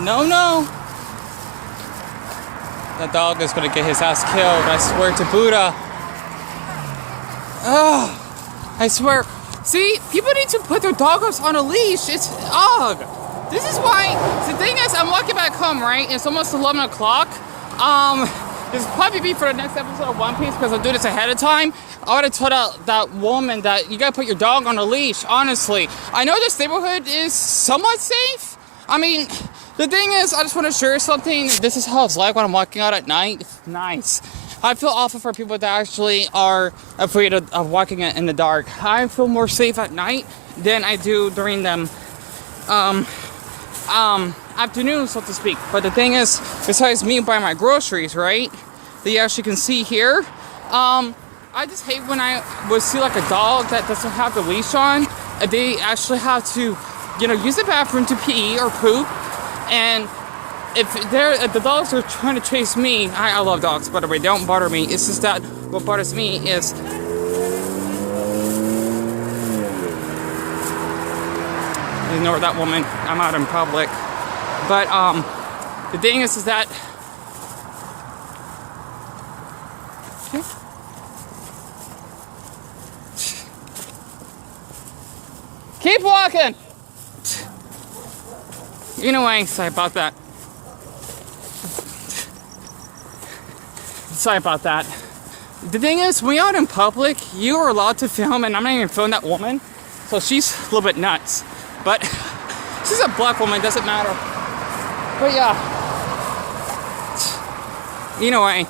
No, no. That dog is gonna get his ass killed. I swear to Buddha. Oh, I swear. See, people need to put their dogs on a leash. It's ugh. This is why. The thing is, I'm walking back home, right? It's almost 11 o'clock. This will probably be for the next episode of One Piece because I'll do this ahead of time. I would have told that woman that you gotta put your dog on a leash, honestly. I know this neighborhood is somewhat safe. I mean, the thing is, I just want to share something. This is how it's like when I'm walking out at night. It's nice. I feel awful for people that actually are afraid of walking in the dark. I feel more safe at night than I do during them afternoon, so to speak. But the thing is, besides me buying my groceries, right, that you actually can see here, I just hate when I would see like a dog that doesn't have the leash on. They actually have to, you know, use the bathroom to pee or poop. And if the dogs are trying to chase me, I love dogs, by the way, they don't bother me. It's just that what bothers me is ignore that woman. I'm out in public. But the thing is that okay. Keep walking. Anyway, sorry about that. Sorry about that. The thing is, when you're out in public, you are allowed to film, and I'm not even filming that woman, so she's a little bit nuts. But she's a black woman, doesn't matter. But yeah. Anyway,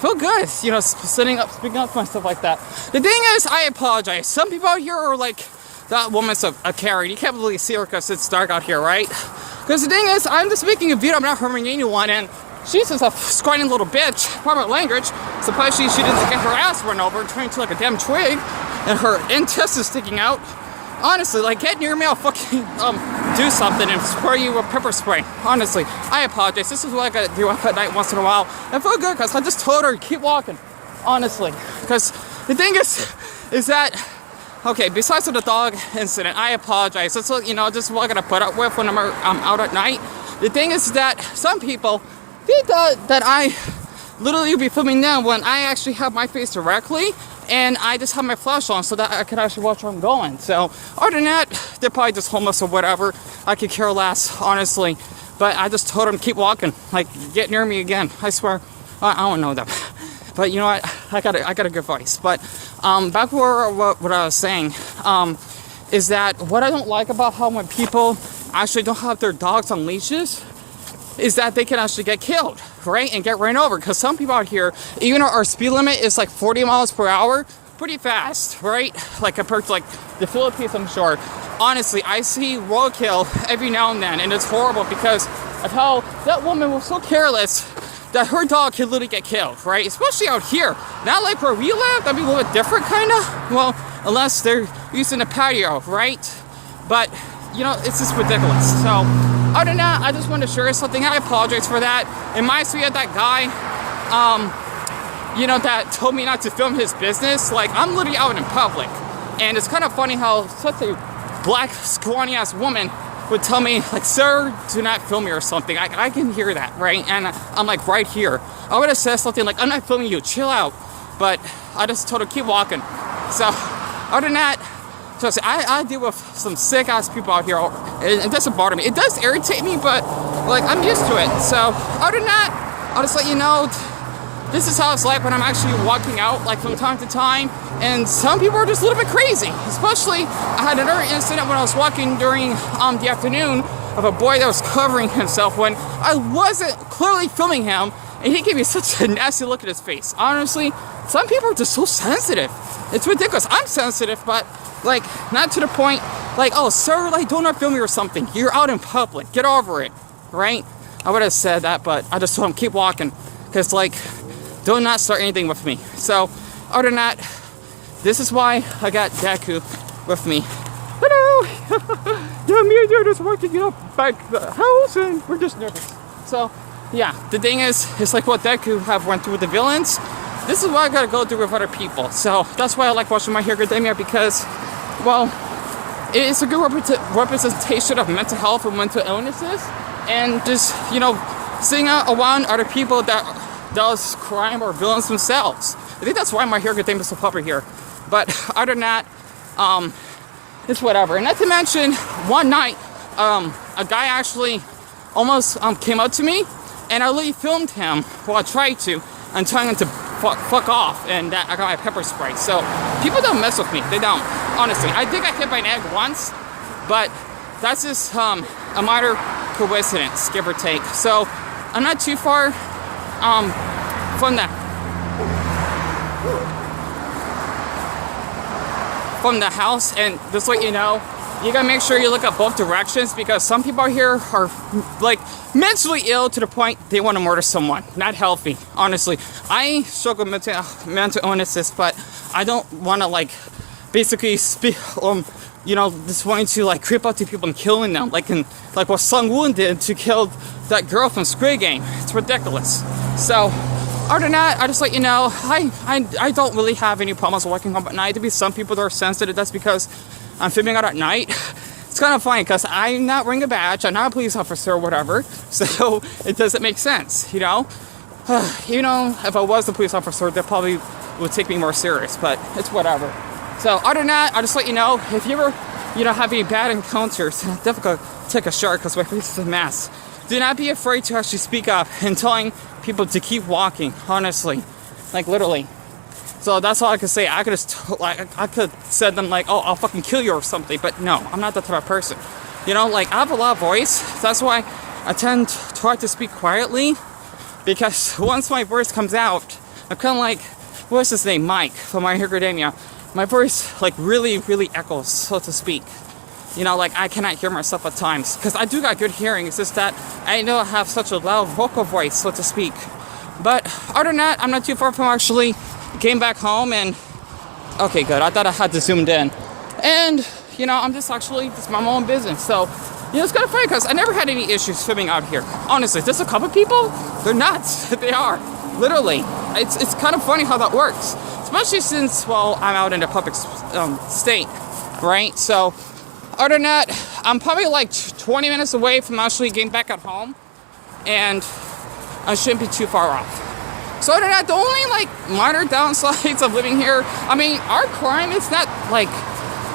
feel good, you know, speaking up for myself like that. The thing is, I apologize. Some people out here are like, that woman's a Karen. You can't really see her because it's dark out here, right? Because the thing is, I'm just making a video, I'm not harming anyone, and she's just a squatting little bitch, pardon my language. Supposedly she didn't get her ass run over, turning into like a damn twig, and her intestines sticking out. Honestly, like, get near me, I'll fucking do something and spray you with pepper spray. Honestly, I apologize. This is what I gotta do at night once in a while. I feel good because I just told her to keep walking. Honestly, because the thing is that, okay, besides the dog incident, I apologize. That's what, you know, this is what I gotta put up with when I'm out at night. The thing is that some people, they thought that I literally be filming them when I actually have my face directly and I just have my flash on so that I can actually watch where I'm going. So other than that, they're probably just homeless or whatever. I could care less, honestly. But I just told them to keep walking, like, get near me again. I swear, I don't know them. But you know what, I got a good voice. But back where what I was saying is that what I don't like about how when people actually don't have their dogs on leashes is that they can actually get killed, right? And get ran over. Because some people out here, even our speed limit is like 40 miles per hour, pretty fast, right? Like compared to like the Philippines, I'm sure. Honestly, I see roadkill every now and then, and it's horrible because of how that woman was so careless that her dog could literally get killed, right? Especially out here. Not like where we live, that'd be a little bit different, kinda. Well, unless they're using a patio, right? But, you know, it's just ridiculous. So, other than that, I just wanted to share something. I apologize for that. It reminds me of that guy, you know, that told me not to film his business. Like, I'm literally out in public. And it's kind of funny how such a black, scrawny-ass woman would tell me, like, sir, do not film me or something. I can hear that, right? And I'm like, right here. I would have said something like, I'm not filming you, chill out. But I just told her, keep walking. So, other than that, trust me, I deal with some sick-ass people out here, and it doesn't bother me. It does irritate me, but, like, I'm used to it. So, other than that, I'll just let you know, this is how it's like when I'm actually walking out, like, from time to time. And some people are just a little bit crazy. Especially, I had another incident when I was walking during the afternoon of a boy that was covering himself when I wasn't clearly filming him, and he gave me such a nasty look at his face. Honestly, some people are just so sensitive. It's ridiculous. I'm sensitive, but, like, not to the point, like, oh, sir, like, do not film me or something. You're out in public. Get over it, right? I would have said that, but I just told him, keep walking. Because, like, do not start anything with me. So, other than that, this is why I got Deku with me. Hello! Yeah, me and you are just working up back the house, and we're just nervous. So, yeah, the thing is, it's like what Deku have went through with the villains. This is what I gotta go through with other people. So, that's why I like watching My Hero Academia, because, well, it's a good representation of mental health and mental illnesses. and just, seeing out around other people that does crime or villains themselves. I think that's why my hair game is so popular here. But other than that, it's whatever. And not to mention, one night, a guy actually almost came up to me, and I literally filmed him, well, I tried to, and telling him to fuck off, and that I got my pepper spray. So people don't mess with me. They don't. Honestly, I think I hit by an egg once, but that's just a minor coincidence, give or take. So I'm not too far from the house, and just let you know, you gotta make sure you look at both directions, because some people here are like mentally ill to the point they want to murder someone. Not healthy, honestly. I struggle with mental illnesses, but I don't want to like basically speak, just wanting to like creep up to people and killing them, like what Sung Woon did to kill that girl from Squid Game. It's ridiculous. So other than that, I just let you know, I don't really have any problems walking home at night. There be some people that are sensitive. That's because I'm filming out at night. It's kind of funny because I'm not wearing a badge. I'm not a police officer or whatever. So it doesn't make sense, If I was a police officer, they probably would take me more serious, but it's whatever. So other than that, I'll just let you know, if you ever, have any bad encounters, definitely take a shower because my face is a mess. Do not be afraid to actually speak up and telling people to keep walking, honestly. Like, literally. So that's all I could say. I could have said them like, oh, I'll fucking kill you or something, but no, I'm not that type of person. I have a lot of voice. That's why I tend to try to speak quietly, because once my voice comes out, I'm kind of like, what's his name, Mike from My Hero Academia. My voice like really, really echoes, so to speak. I cannot hear myself at times, because I do got good hearing. It's just that I know I have such a loud vocal voice, so to speak. But other than that, I'm not too far from actually came back home, and okay, good. I thought I had to zoomed in, and I'm just my own business. So it's kind of funny because I never had any issues filming out here. Honestly, just a couple people, they're nuts. They are, literally. It's kind of funny how that works, especially since, well, I'm out in a public state, right? So other than that, I'm probably like 20 minutes away from actually getting back at home, and I shouldn't be too far off. So other than that, the only like minor downsides of living here, I mean, our crime is not like,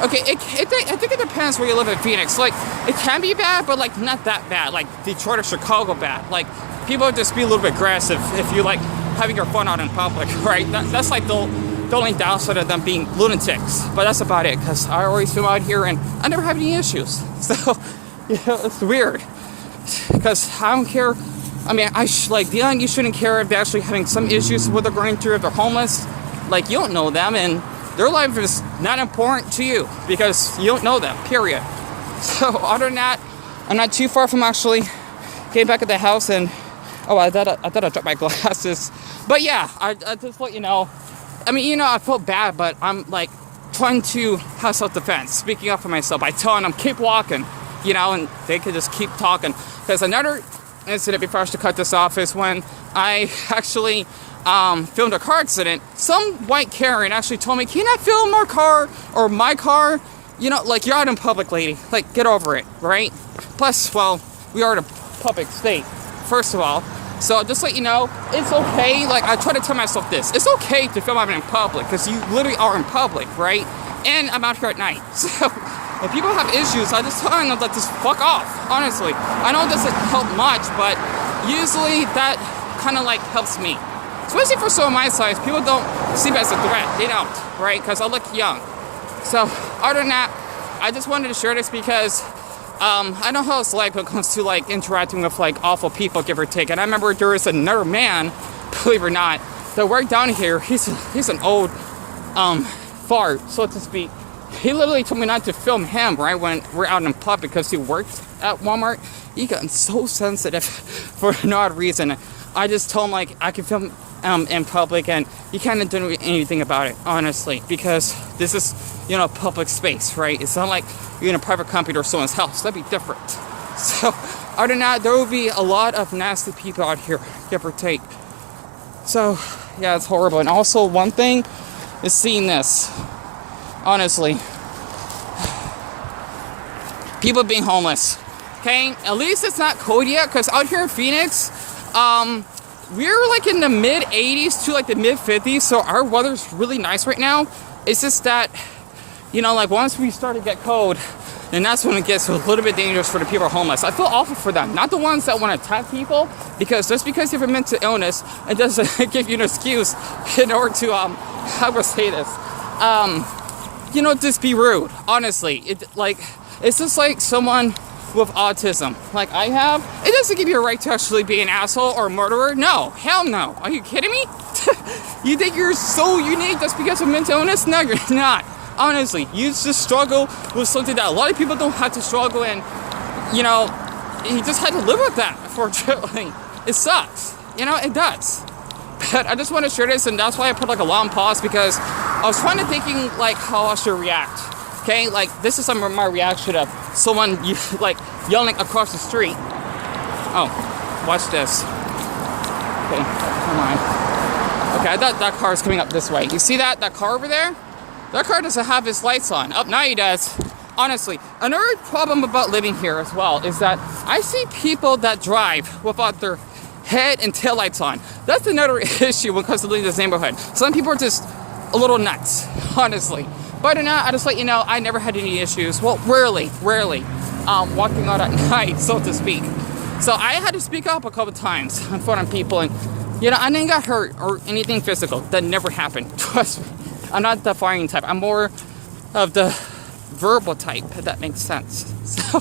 okay, I think it depends where you live in Phoenix. Like, it can be bad, but like not that bad. Like Detroit or Chicago bad. Like, people just be a little bit aggressive if you like having your fun out in public, right? That's like the only downside of them being lunatics. But that's about it, because I always film out here and I never have any issues. So, it's weird, because I don't care. I mean, Dion, you shouldn't care if they're actually having some issues with what they're going through, if they're homeless. Like, you don't know them, and their life is not important to you because you don't know them, period. So other than that, I'm not too far from actually getting back at the house, and I thought I dropped my glasses. But yeah, I just let you know. I mean, I felt bad, but I'm like trying to have self-defense, speaking up for myself by telling them keep walking, and they could just keep talking. Because another incident before I should cut this off is when I actually filmed a car accident. Some white Karen actually told me, can you not film our car or my car? Like, you're out in public, lady. Like, get over it, right? Plus, well, we are in a public state, first of all. So just let you know, it's okay. Like, I try to tell myself this. It's okay to film out in public, because you literally are in public, right? And I'm out here at night. So if people have issues, I just tell them to just fuck off, honestly. I know it doesn't help much, but usually that kind of like helps me. Especially for someone my size, people don't see me as a threat. They don't, right? Because I look young. So other than that, I just wanted to share this because I know how it's like when it comes to like interacting with like awful people, give or take. And I remember there was another man, believe it or not, that worked down here. He's an old fart, so to speak. He literally told me not to film him, right, when we're out in public, because he worked at Walmart. He got so sensitive for no odd reason. I just told him, like, I can film in public, and you can't do anything about it, honestly, because this is, public space, right? It's not like you're in a private company or someone's house. That'd be different. So, other than that, there will be a lot of nasty people out here, give or take. So, yeah, it's horrible. And also, one thing is seeing this. Honestly, people being homeless. Okay, at least it's not cold yet, because out here in Phoenix, we're like in the mid 80s to like the mid 50s, so our weather's really nice right now. It's just that, you know, like once we start to get cold, then that's when it gets a little bit dangerous for the people who are homeless. I feel awful for them, not the ones that want to attack people, because just because you have a mental illness, it doesn't give you an excuse in order to, how do I say this? You know, just be rude, honestly. It's just like someone with autism, like I have, it doesn't give you a right to actually be an asshole or a murderer. No, hell no. Are you kidding me? You think you're so unique just because of mental illness? No, you're not. Honestly, you just struggle with something that a lot of people don't have to struggle, and you know, you just had to live with that, unfortunately. It sucks, you know, it does. But I just want to share this, and that's why I put like a long pause, because I was trying to thinking like how I should react. Okay, like this is some of my reaction of someone like yelling across the street. Oh, watch this. Okay, come on. Okay, I thought that car is coming up this way. You see that car over there? That car doesn't have his lights on. Oh, now he does. Honestly, another problem about living here as well is that I see people that drive without their head and tail lights on. That's another issue when it comes to living in this neighborhood. Some people are just a little nuts, honestly. But other than that, I just let you know, I never had any issues. Well, rarely, walking out at night, so to speak. So I had to speak up a couple times in front of people, and you know, I didn't get hurt or anything physical. That never happened. Trust me. I'm not the fighting type. I'm more of the verbal type, if that makes sense. So,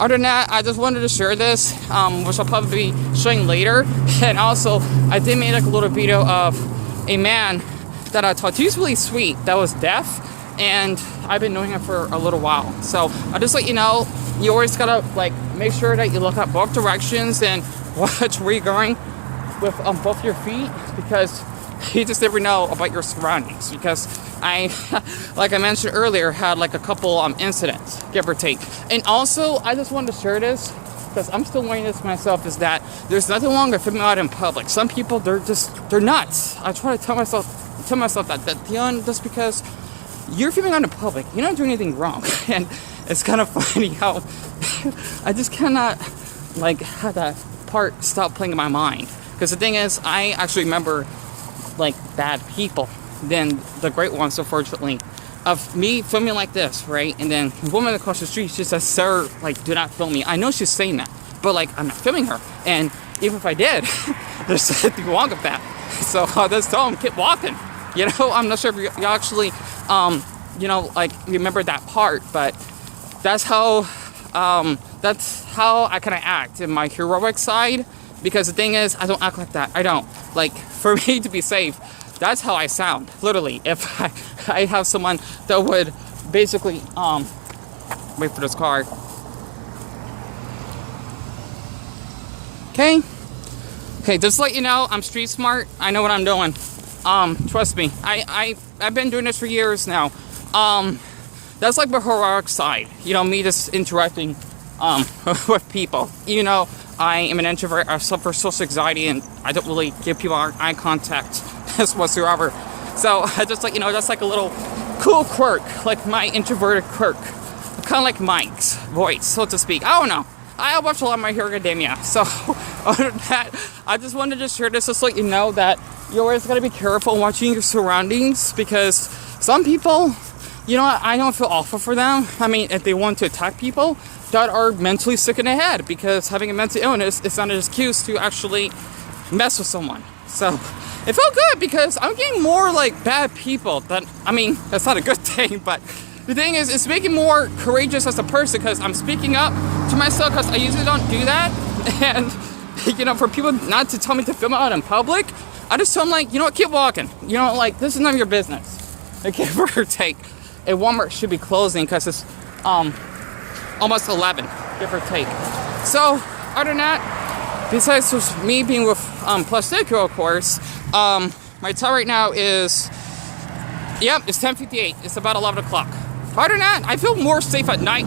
other than that, I just wanted to share this, which I'll probably be showing later. And also, I did make like a little video of a man that I talked to. He's really sweet. That was deaf. And I've been knowing him for a little while. So I'll just let you know, you always gotta like make sure that you look at both directions and watch where you're going with both your feet, because you just never know about your surroundings. Because I, like I mentioned earlier, had like a couple incidents, give or take. And also, I just wanted to share this, because I'm still learning this myself, is that there's nothing wrong with filming out in public. Some people, they're nuts. I try to tell myself that just because you're filming out in public, you're not doing anything wrong. And it's kind of funny how I just cannot like have that part stop playing in my mind. Because the thing is, I actually remember like bad people than the great ones, unfortunately, of me filming like this, right? And then the woman across the street, she says, "Sir, like, do not film me." I know she's saying that, but like, I'm not filming her. And even if I did, there's nothing wrong with that. So I'll just tell them, keep walking. You know, I'm not sure if you actually, you know, like remember that part, but that's how I kind of act in my heroic side. Because the thing is, I don't act like that. I don't. Like, for me to be safe, that's how I sound. Literally, if I have someone that would basically, wait for this car. Okay, just to let you know, I'm street smart. I know what I'm doing. Trust me. I've been doing this for years now. That's like the heroic side. You know, me just interacting with people. You know, I am an introvert. I suffer social anxiety, and I don't really give people eye contact whatsoever. So I just like, you know, that's like a little cool quirk, like my introverted quirk, kind of like Mike's voice, so to speak. I don't know. I watch a lot of My Hero Academia. So other than that, I just wanted to share this just so you know that you always got to be careful watching your surroundings, because some people, you know, I don't feel awful for them. I mean, if they want to attack people that are mentally sick in the head, because having a mental illness is not an excuse to actually mess with someone. So it felt good, because I'm getting more like bad people that, I mean, that's not a good thing, but the thing is, it's making me more courageous as a person, because I'm speaking up to myself, because I usually don't do that. And, you know, for people not to tell me to film out in public, I just tell them, like, you know what, keep walking. You know, like, this is none of your business. Like, give or take. And Walmart should be closing because it's almost 11, give or take. So, other than that, besides just me being with Plastico, of course, my time right now is, yep, it's 10:58. It's about 11 o'clock. Other than that, I feel more safe at night.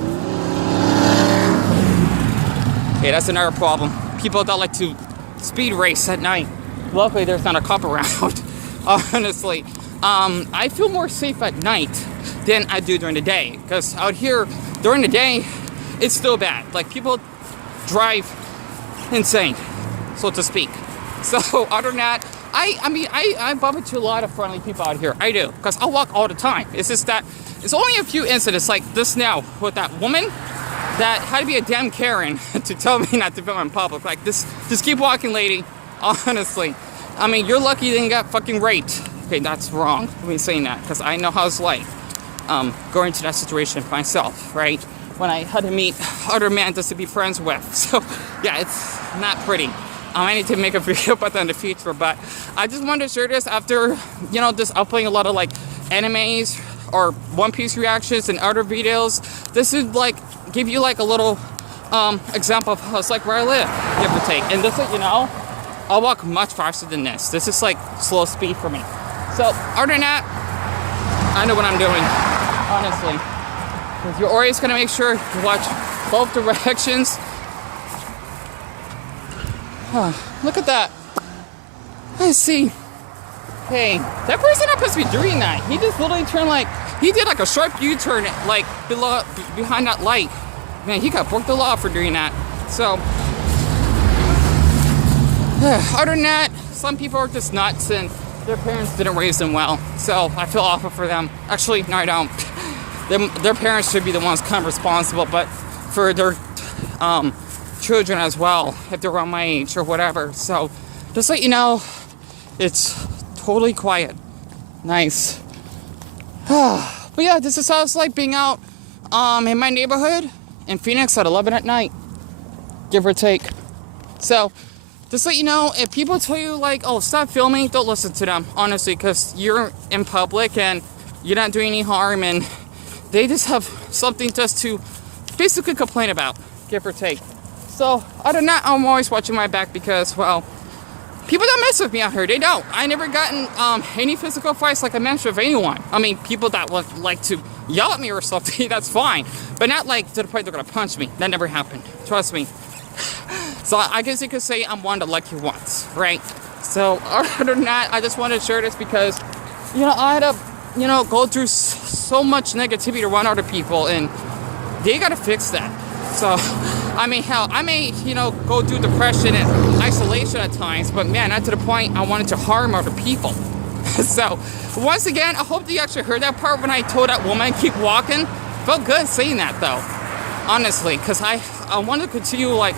Okay, that's another problem. People that like to speed race at night. Luckily, there's not a cop around, honestly. I feel more safe at night than I do during the day, because out here during the day it's still bad. Like, people drive insane, so to speak. So other than that, I bump into a lot of friendly people out here. I do, because I walk all the time. It's just that it's only a few incidents like this now with that woman that had to be a damn Karen to tell me not to film in public. Like this, just keep walking, lady. Honestly, I mean, you're lucky you didn't get fucking raped. Okay, that's wrong. I mean, saying that because I know how it's like going to that situation myself, right? When I had to meet other men just to be friends with. So yeah, it's not pretty. I need to make a video about that in the future, but I just wanted to share this after, you know, just uploading a lot of like animes or One Piece reactions and other videos. This would like give you like a little example of how it's like where I live, give or take. And just so you know, I'll walk much faster than this. This is like slow speed for me. So other than that, I know what I'm doing, honestly. Because you're always gonna make sure you watch both directions. Look at that. I see. Hey, that person not supposed to be doing that. He just literally turned like, he did like a sharp U-turn like behind that light. Man, he got broke the law for doing that. So, other than that, some people are just nuts and their parents didn't raise them well. So I feel awful for them. Actually, no, I don't. Their parents should be the ones kind of responsible, but for their children as well, if they're around my age or whatever. So just let you know, it's totally quiet. Nice. But yeah, this is how it's like being out in my neighborhood in Phoenix at 11 at night, give or take. So just let you know, if people tell you like, oh, stop filming, don't listen to them, honestly, because you're in public and you're not doing any harm, and they just have something just to basically complain about, give or take. So other than that, I'm always watching my back because, well, people don't mess with me out here. They don't. I never gotten any physical fights like I mentioned with anyone. I mean, people that would like to yell at me or something, that's fine. But not like to the point they're gonna punch me. That never happened. Trust me. So I guess you could say I'm one of the lucky ones, right? So other than that, I just wanted to share this because, you know, I had to, you know, go through so much negativity around other people, and they gotta fix that. So, I mean, hell, I may, you know, go through depression and isolation at times, but man, not to the point I wanted to harm other people. So, once again, I hope that you actually heard that part when I told that woman, keep walking. Felt good saying that, though, honestly, because I wanted to continue, like,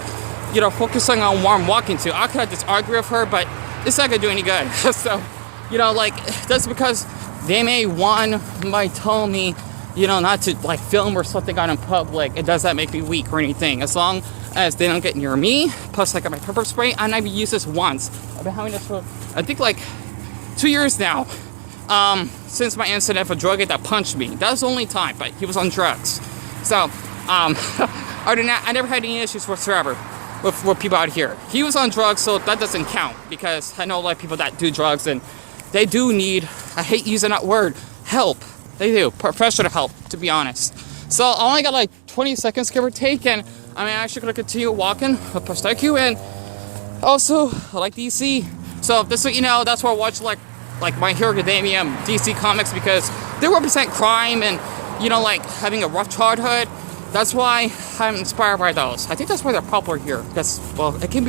you know, focusing on where I'm walking to. I could have just argued with her, but it's not gonna do any good. So, you know, like, that's because they might tell me, you know, not to like film or something out in public. It does not make me weak or anything. As long as they don't get near me. Plus, like, I got my pepper spray, and I've used this once. I've been having this for, I think, like 2 years now. Since my incident of a drug that punched me. That was the only time, but he was on drugs. So, other than that, I never had any issues whatsoever with people out here. He was on drugs, so that doesn't count, because I know a lot of people that do drugs, and they do need, I hate using that word, help. They do, professional help, to be honest. So I only got like 20 seconds, give or take, and I'm actually gonna continue walking with Postecu, and also I like DC. So just so you know, that's why I watch like My Hero Academia, DC comics, because they represent crime and, you know, like having a rough childhood. That's why I'm inspired by those. I think that's why they're popular here, because, well, it can be